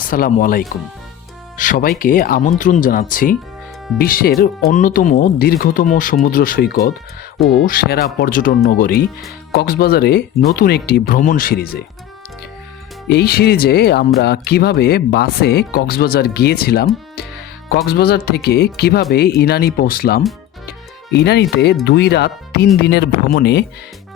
আসসালামু আলাইকুম। সবাইকে আমন্ত্রণ জানাচ্ছি বিশ্বের অন্যতম দীর্ঘতম সমুদ্র সৈকত ও সেরা পর্যটন নগরী কক্সবাজারে নতুন একটি ভ্রমণ সিরিজে। এই সিরিজে আমরা কীভাবে বাসে কক্সবাজার গিয়েছিলাম, কক্সবাজার থেকে কীভাবে ইনানি পৌঁছলাম, ইনানিতে দুই রাত তিন দিনের ভ্রমণে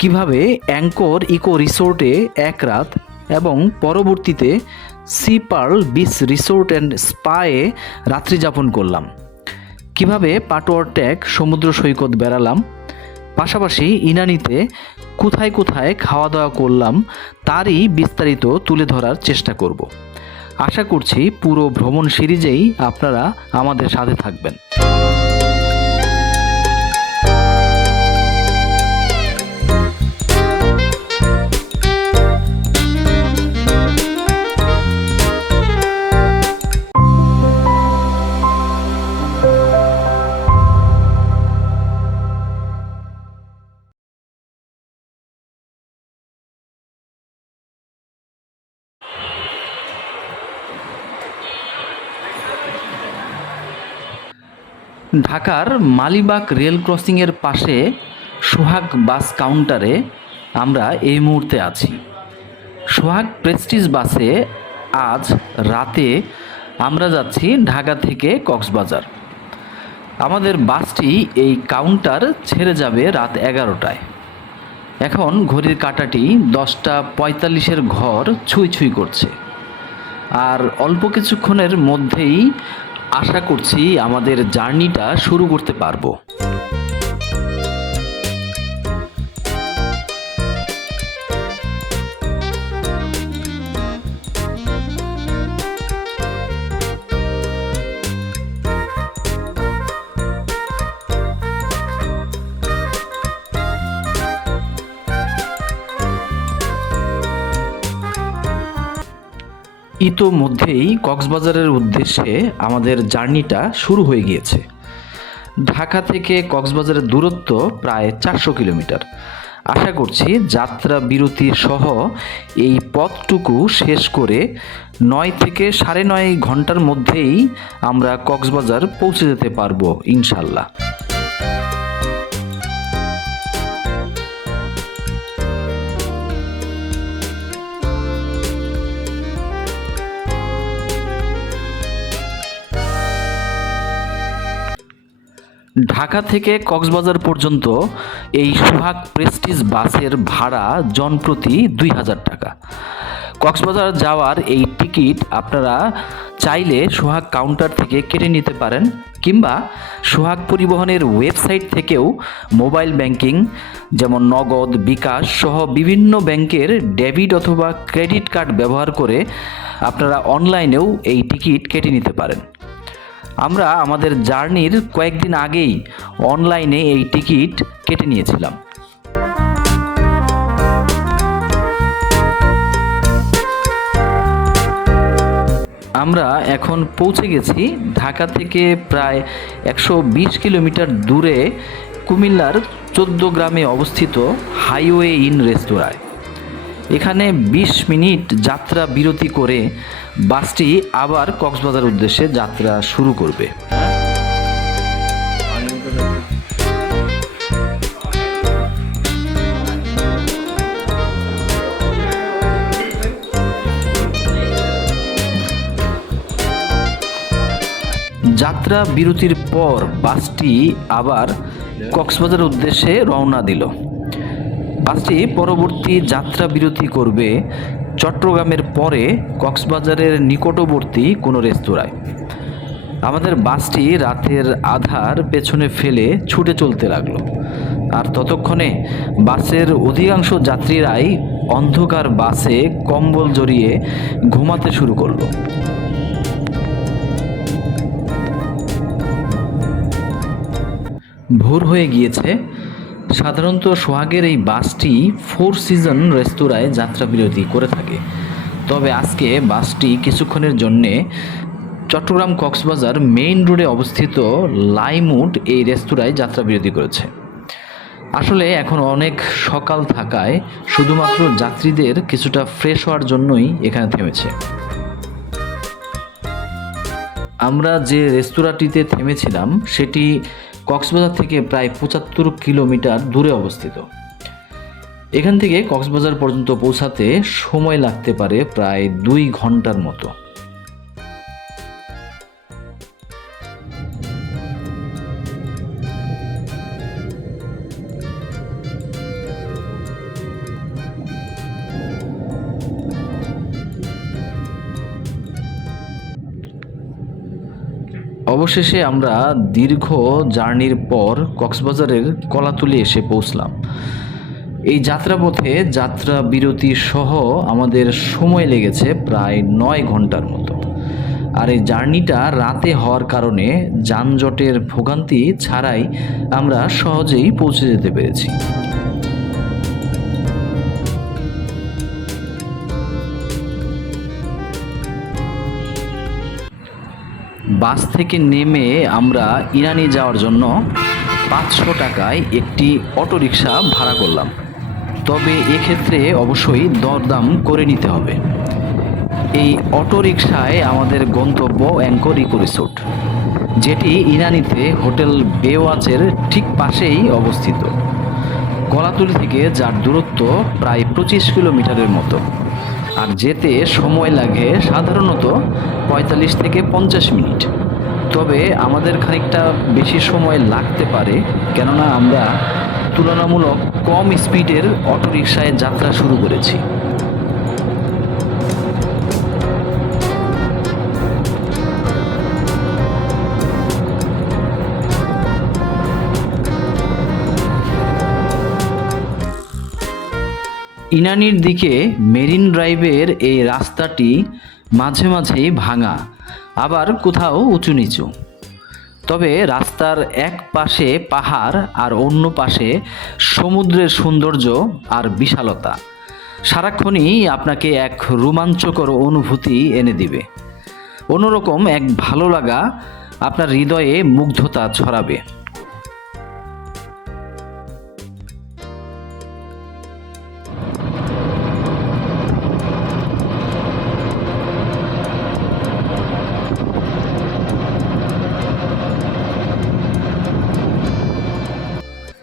কীভাবে অ্যাঙ্কর ইকো রিসোর্টে এক রাত এবং পরবর্তীতে Sea Pearl Beach Resort and স্পায়ে রাত্রি যাপন করলাম। কীভাবে পাটোয়ার ট্যাগ সমুদ্র সৈকত বেড়ালাম, পাশাপাশি ইনানিতে কোথায় কোথায় খাওয়া দাওয়া করলাম, তারই বিস্তারিত তুলে ধরার চেষ্টা করব। আশা করছি পুরো ভ্রমণ সিরিজেই আপনারা আমাদের সাথে থাকবেন। ঢাকার মালিবাগ রেল ক্রসিংয়ের পাশে সোহাগ বাস কাউন্টারে আমরা এই মুহূর্তে আছি। সোহাগ প্রেস্টিজ বাসে আজ রাতে আমরা যাচ্ছি ঢাকা থেকে কক্সবাজার। আমাদের বাসটি এই কাউন্টার ছেড়ে যাবে রাত এগারোটায়। এখন ঘড়ির কাঁটাটি দশটা পঁয়তাল্লিশের ঘর ছুঁই ছুঁই করছে। আর অল্প কিছুক্ষণের মধ্যেই আশা করছি আমাদের জার্নিটা শুরু করতে পারব। ইতোমধ্যেই কক্সবাজারের উদ্দেশ্যে আমাদের জার্নিটা শুরু হয়ে গিয়েছে। ঢাকা থেকে কক্সবাজারের দূরত্ব প্রায় চারশো কিলোমিটার। আশা করছি যাত্রা বিরতি সহ এই পথটুকু শেষ করে নয় থেকে সাড়ে নয় ঘণ্টার মধ্যেই আমরা কক্সবাজার পৌঁছে যেতে পারব, ইনশাল্লাহ। ঢাকা থেকে কক্সবাজার পর্যন্ত এই সোহাগ প্রেস্টিজ বাসের ভাড়া জনপ্রতি দুই হাজার টাকা। কক্সবাজার যাওয়ার এই টিকিট আপনারা চাইলে সোহাগ কাউন্টার থেকে কেটে নিতে পারেন কিংবা সোহাগ পরিবহনের ওয়েবসাইট থেকেও মোবাইল ব্যাংকিং, যেমন নগদ, বিকাশ সহ বিভিন্ন ব্যাংকের ডেবিট অথবা ক্রেডিট কার্ড ব্যবহার করে আপনারা অনলাইনেও এই টিকিট কেটে নিতে পারেন। আমরা আমাদের জার্নির কয়েকদিন আগেই অনলাইনে এই টিকিট কেটে নিয়েছিলাম। আমরা এখন পৌঁছে গেছি ঢাকা থেকে প্রায় একশো বিশ কিলোমিটার দূরে কুমিল্লার চোদ্দ গ্রামে অবস্থিত হাইওয়ে ইন রেস্তোরাঁয়। এখানে ২০ মিনিট যাত্রা বিরতি করে বাসটি আবার কক্সবাজার উদ্দেশ্যে যাত্রা শুরু করবে। যাত্রা বিরতির পর বাসটি আবার কক্সবাজার উদ্দেশ্যে রওনা দিল। বাসটি পরবর্তী যাত্রা বিরতি করবে চট্টগ্রামের পরে কক্সবাজারের নিকটবর্তী কোনো রেস্তোরাঁয়। আমাদের বাসটি রাতের আধার পেছনে ফেলে ছুটে চলতে লাগল। আর ততক্ষণে বাসের অধিকাংশ যাত্রীরাই অন্ধকার বাসে কম্বল জড়িয়ে ঘুমাতে শুরু করল। ভোর হয়ে গিয়েছে। সাধারণত সোহাগের এই বাসটি ফোর সিজন রেস্তোরাঁয় যাত্রা বিরতি করে থাকে। তবে আজকে বাসটি কিছুক্ষণের জন্যে চট্টগ্রাম কক্সবাজার মেইন রোডে অবস্থিত লাইমুড এই রেস্তোরাঁয় যাত্রা বিরতি করেছে। আসলে এখন অনেক সকাল থাকায় শুধুমাত্র যাত্রীদের কিছুটা ফ্রেশ হওয়ার জন্যই এখানে থেমেছে। আমরা যে রেস্তোরাঁটিতে থেমেছিলাম, সেটি কক্সবাজার থেকে প্রায় পঁচাত্তর কিলোমিটার দূরে অবস্থিত। এখান থেকে কক্সবাজার পর্যন্ত পৌঁছাতে সময় লাগতে পারে প্রায় দুই ঘণ্টার মতো। অবশেষে আমরা দীর্ঘ জার্নির পর কক্সবাজারের কলাতুলি এসে পৌঁছলাম। এই যাত্রাপথে যাত্রা বিরতি সহ আমাদের সময় লেগেছে প্রায় নয় ঘণ্টার মতো। আর এই জার্নিটা রাতে হওয়ার কারণে যানজটের ভোগান্তি ছাড়াই আমরা সহজেই পৌঁছে যেতে পেরেছি। বাস থেকে নেমে আমরা ইরানি যাওয়ার জন্য পাঁচশো টাকায় একটি অটোরিকশা ভাড়া করলাম। তবে এক্ষেত্রে অবশ্যই দরদাম করে নিতে হবে। এই অটোরিকশায় আমাদের গন্তব্য অ্যাঙ্কর ইকো রিসোর্ট, যেটি ইরানিতে হোটেল বেওয়াচের ঠিক পাশেই অবস্থিত। কলাতুলি থেকে যার দূরত্ব প্রায় পঁচিশ কিলোমিটারের মতো। আর যেতে সময় লাগে সাধারণত পঁয়তাল্লিশ থেকে পঞ্চাশ মিনিট। তবে আমাদের খানিকটা বেশি সময় লাগতে পারে, কেননা আমরা তুলনামূলক কম স্পিডের অটোরিকশায় যাত্রা শুরু করেছি। ইনানির দিকে মেরিন ড্রাইভের এই রাস্তাটি মাঝে মাঝেই ভাঙা, আবার কোথাও উঁচু নিচু। তবে রাস্তার এক পাশে পাহাড় আর অন্য পাশে সমুদ্রের সৌন্দর্য আর বিশালতা। সারাক্ষণই আপনাকে এক রোমাঞ্চকর অনুভূতি এনে দিবে। অন্যরকম এক ভালো লাগা আপনার হৃদয়ে মুগ্ধতা ছড়াবে।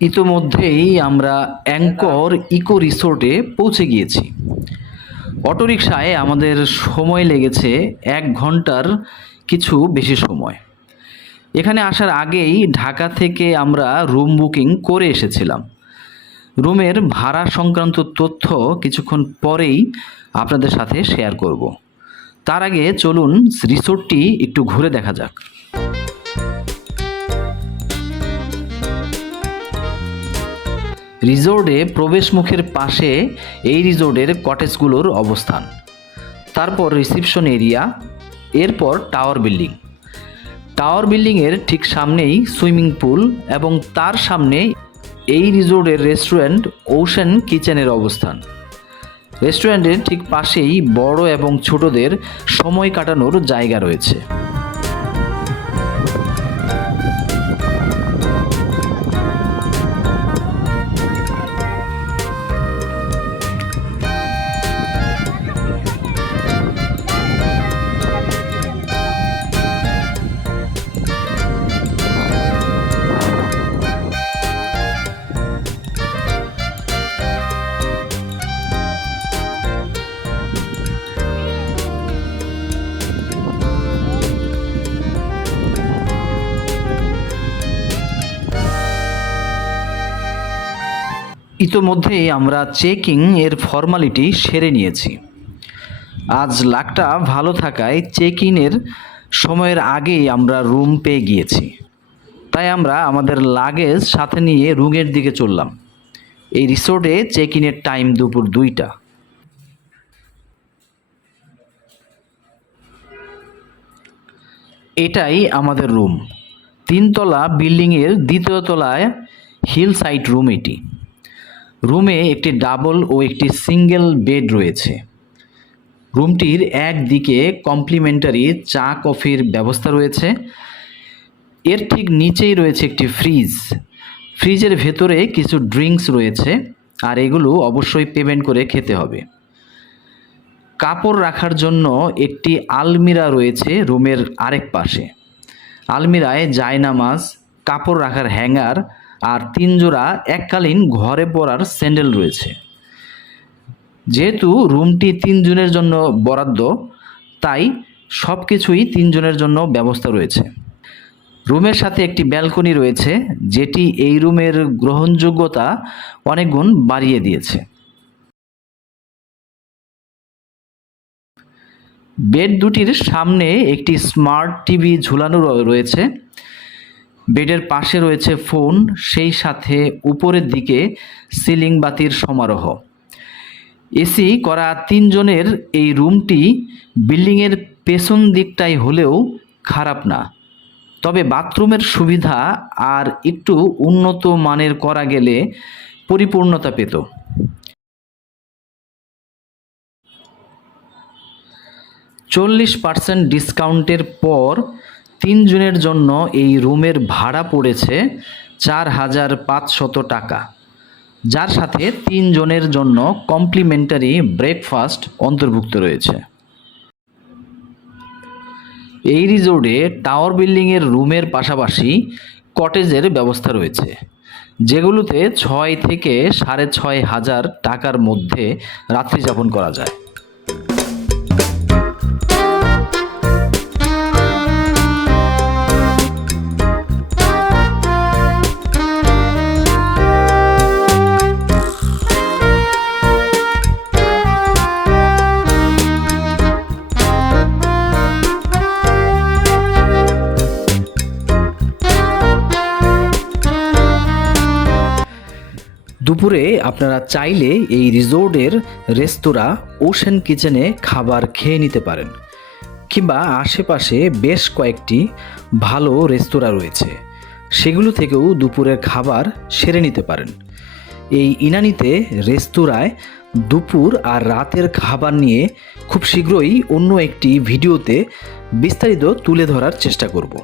ইতোমধ্যেই আমরা অ্যাঙ্কর ইকো রিসোর্টে পৌঁছে গিয়েছি। অটোরিকশায় আমাদের সময় লেগেছে এক ঘণ্টার কিছু বেশি সময়। এখানে আসার আগেই ঢাকা থেকে আমরা রুম বুকিং করে এসেছিলাম। রুমের ভাড়া সংক্রান্ত তথ্য কিছুক্ষণ পরেই আপনাদের সাথে শেয়ার করব। তার আগে চলুন রিসোর্টটি একটু ঘুরে দেখা যাক। রিসোর্টে প্রবেশমুখের পাশে এই রিসোর্টের কটেজগুলোর অবস্থান। তারপর রিসিপশন এরিয়া, এরপর টাওয়ার বিল্ডিং। টাওয়ার বিল্ডিংয়ের ঠিক সামনেই সুইমিং পুল এবং তার সামনে এই রিসোর্টের রেস্টুরেন্ট ওশান কিচেনের অবস্থান। রেস্টুরেন্টের ঠিক পাশেই বড় এবং ছোটদের সময় কাটানোর জায়গা রয়েছে। ইতোমধ্যেই আমরা চেকিং এর ফর্মালিটি সেরে নিয়েছি। আজ লাকটা ভালো থাকায় চেক ইনের সময়ের আগেই আমরা রুম পেয়ে গিয়েছি। তাই আমরা আমাদের লাগেজ সাথে নিয়ে রুমের দিকে চললাম। এই রিসোর্টে চেক ইনের টাইম দুপুর দুইটা। এটাই আমাদের রুম। তিনতলা বিল্ডিংয়ের দ্বিতীয় তলায় হিল সাইড রুম এটি। রুমে একটি ডাবল ও একটি সিঙ্গেল বেড রয়েছে। রুমটির একদিকে কমপ্লিমেন্টারি চা কফির ব্যবস্থা রয়েছে। এর ঠিক নিচেই রয়েছে একটি ফ্রিজ। ফ্রিজের ভেতরে কিছু ড্রিঙ্কস রয়েছে আর এগুলো অবশ্যই পেমেন্ট করে খেতে হবে। কাপড় রাখার জন্য একটি আলমিরা রয়েছে রুমের আরেক পাশে। আলমিরায় জায়নামাজ, কাপড় রাখার হ্যাঙ্গার আর তিন জোড়া এককালীন ঘরে পরার স্যান্ডেল রয়েছে। যেহেতু রুমটি তিনজনের জন্য বরাদ্দ, তাই সব কিছুই তিনজনের জন্য ব্যবস্থা রয়েছে। রুমের সাথে একটি ব্যালকনি রয়েছে, যেটি এই রুমের গ্রহণযোগ্যতা অনেক গুণ বাড়িয়ে দিয়েছে। বেড দুটির সামনে একটি স্মার্ট টিভি ঝুলানো রয়েছে। বেডের পাশে রয়েছে ফোন, সেই সাথে উপরের দিকে সিলিং বাতির সমারোহ। এসি করা তিনজনের এই রুমটি বিল্ডিংয়ের পেছন দিকটাই হলেও খারাপ না। তবে বাথরুমের সুবিধা আর একটু উন্নত মানের করা গেলে পরিপূর্ণতা পেত। চল্লিশ পার্সেন্ট ডিসকাউন্টের পর তিনজনের জন্য এই রুমের ভাড়া পড়েছে চার হাজার পাঁচশত টাকা। যার সাথে তিনজনের জন্য কমপ্লিমেন্টারি ব্রেকফাস্ট অন্তর্ভুক্ত রয়েছে। এই রিজোর্টে টাওয়ার বিল্ডিংয়ের রুমের পাশাপাশি কটেজের ব্যবস্থা রয়েছে, যেগুলোতে ছয় থেকে সাড়ে ছয় হাজার টাকার মধ্যে রাত্রি যাপন করা যায়। দুপুরে আপনারা চাইলে এই রিসোর্টের রেস্তোরাঁ, ওশেন কিচেনে খাবার খেয়ে নিতে পারেন। কিংবা আশেপাশে বেশ কয়েকটি ভালো রেস্তোরাঁ রয়েছে। সেগুলো থেকেও দুপুরের খাবার সেরে নিতে পারেন। এই ইনানিতে রেস্তোরাঁয় দুপুর আর রাতের খাবার নিয়ে খুব শীঘ্রই অন্য একটি ভিডিওতে বিস্তারিত তুলে ধরার চেষ্টা করব।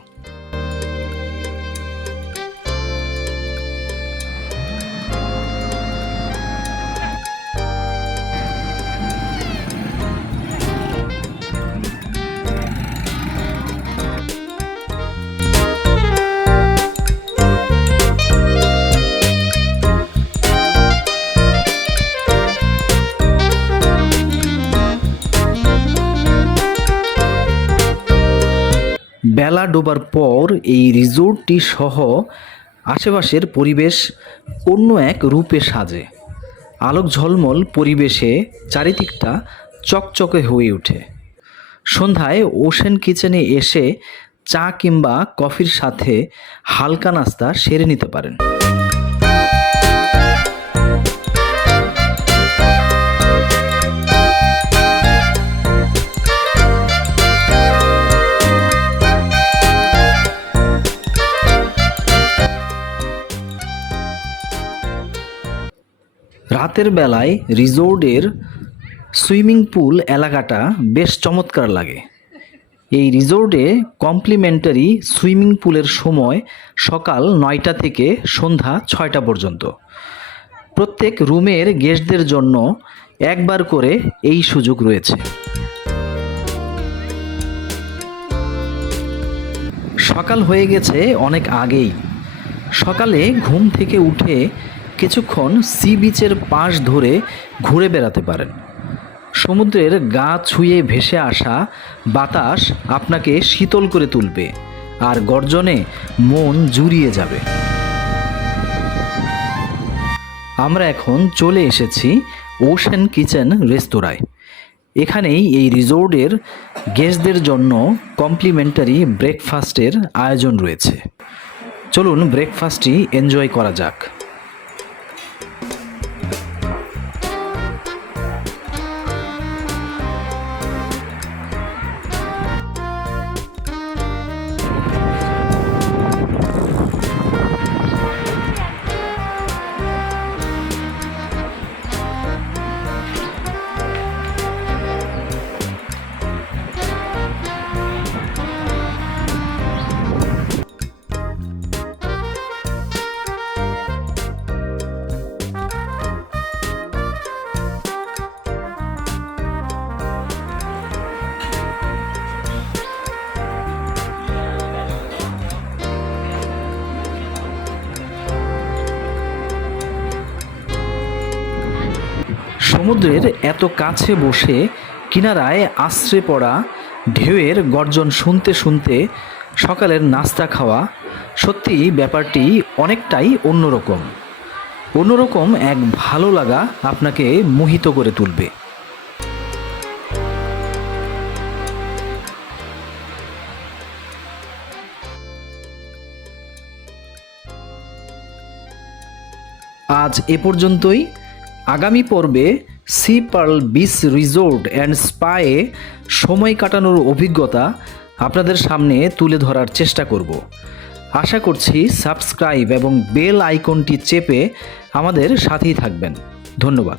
বেলা ডোবার পর এই রিজোর্টটি সহ আশেপাশের পরিবেশ অন্য এক রূপে সাজে। আলোক ঝলমল পরিবেশে চারিদিকটা চকচকে হয়ে ওঠে। সন্ধ্যায় ওশেন কিচেনে এসে চা কিংবা কফির সাথে হালকা নাস্তা সেরে নিতে পারেন। রাতের বেলায় রিসোর্টের সুইমিং পুল এলাকাটা বেশ চমৎকার লাগে। এই রিসোর্টে কমপ্লিমেন্টারি সুইমিং পুলের সময় সকাল নয়টা থেকে সন্ধ্যা ছয়টা পর্যন্ত। প্রত্যেক রুমের গেস্টদের জন্য একবার করে এই সুযোগ রয়েছে। সকাল হয়ে গেছে অনেক আগেই। সকালে ঘুম থেকে উঠে কিছুক্ষণ সি বিচের পাশ ধরে ঘুরে বেড়াতে পারেন। সমুদ্রের গা ছুঁয়ে ভেসে আসা বাতাস আপনাকে শীতল করে তুলবে আর গর্জনে মন জুড়িয়ে যাবে। আমরা এখন চলে এসেছি ওশেন কিচেন রেস্তোরাঁয়। এখানেই এই রিসোর্টের গেস্টদের জন্য কমপ্লিমেন্টারি ব্রেকফাস্টের আয়োজন রয়েছে। চলুন ব্রেকফাস্টটি এনজয় করা যাক। সমুদ্রের এত কাছে বসে কিনারায় আশ্রে পড়া, ঢেউয়ের গর্জন শুনতে শুনতে সকালের নাস্তা খাওয়া, সত্যি ব্যাপারটি অনেকটাই অন্যরকম। অন্যরকম এক ভালো লাগা আপনাকে মোহিত করে তুলবে। আজ এ পর্যন্তই। আগামী পর্বে Sea Pearl Beach Resort and স্পায়ে সময় কাটানোর অভিজ্ঞতা আপনাদের সামনে তুলে ধরার চেষ্টা করব। আশা করছি সাবস্ক্রাইব এবং বেল আইকনটি চেপে আমাদের সাথেই থাকবেন। ধন্যবাদ।